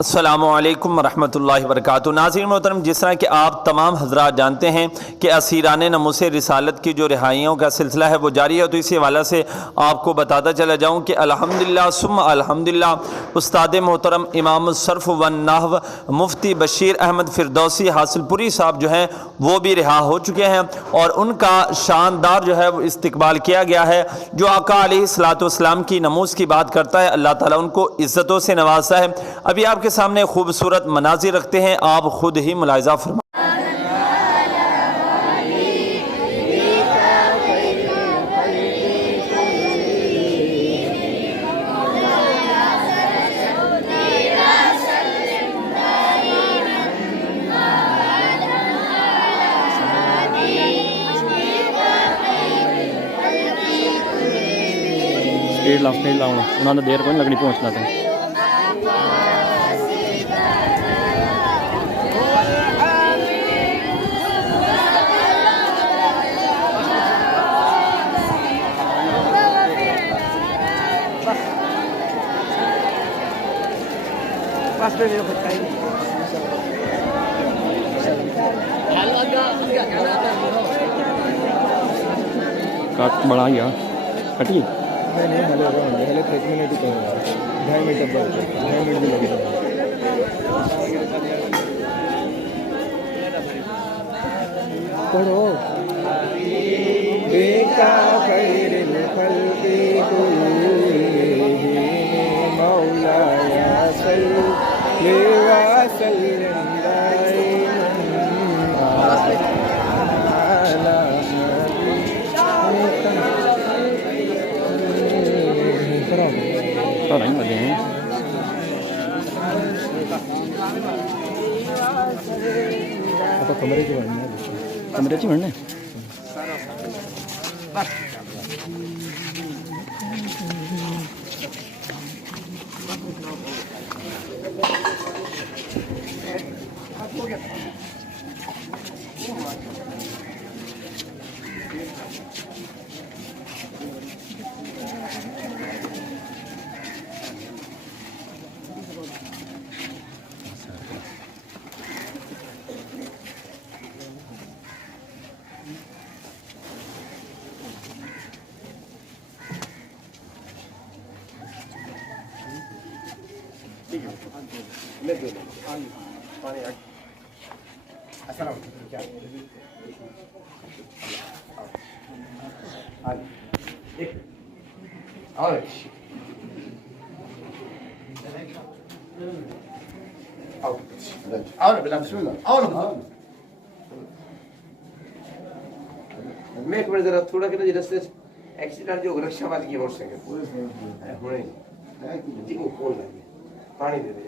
अस्सलामुअलैकुम वरहमतुल्लाहि वबरकातुहू। नाज़रीन मोहतरम, जिस तरह कि आप तमाम हज़रात जानते हैं कि असीरान नमूस रिसालत की जो रिहाइयों का सिलसिला है वो जारी है, तो इसी हवाले से आपको बताता चला जाऊँ कि अल्हम्दुलिल्लाह सुम्मा अल्हम्दुलिल्लाह उस्ताद मोहतरम इमाम सर्फ़ व नहव मुफ्ती बशीर अहमद फ़िरदौसी हासिलपुरी साहब जो हैं वो भी रिहा हो चुके हैं और उनका शानदार जो है वो इस्तकबाल किया गया है। जो आका अलैहिस्सलातु वस्सलाम की नमूस की बात करता है, अल्लाह ताला उनको इज़्ज़तों से नवाजता है। अभी आपके सामने खूबसूरत मनाज़िर रखते हैं, आप खुद ही मुलाहिज़ा फरमाएं। स्पीड लाओ उन्होंने देर को लगनी पहुँचना था। कट बड़ा गया कटिए नहीं हले 3 मिनट ही कहेंगे, 2.5 मिनट बाद 2.5 मिनट भी लगेगा। पढ़ो बेका खैरिल खल्क़ि कुल्लिहिम मौलाया सल्लि व सल्लिम दाइमन अला तो नहीं बजे हैं आता कमरे की कमरे ची बढ़ने ahora bismillah ahora मैं एक मिनट जरा थोड़ा के ना रास्ते एक्सीडेंट जो रक्षा वाली की मोटरसाइकिल पूरे हुए ठीक है कौन लगे पानी दे दे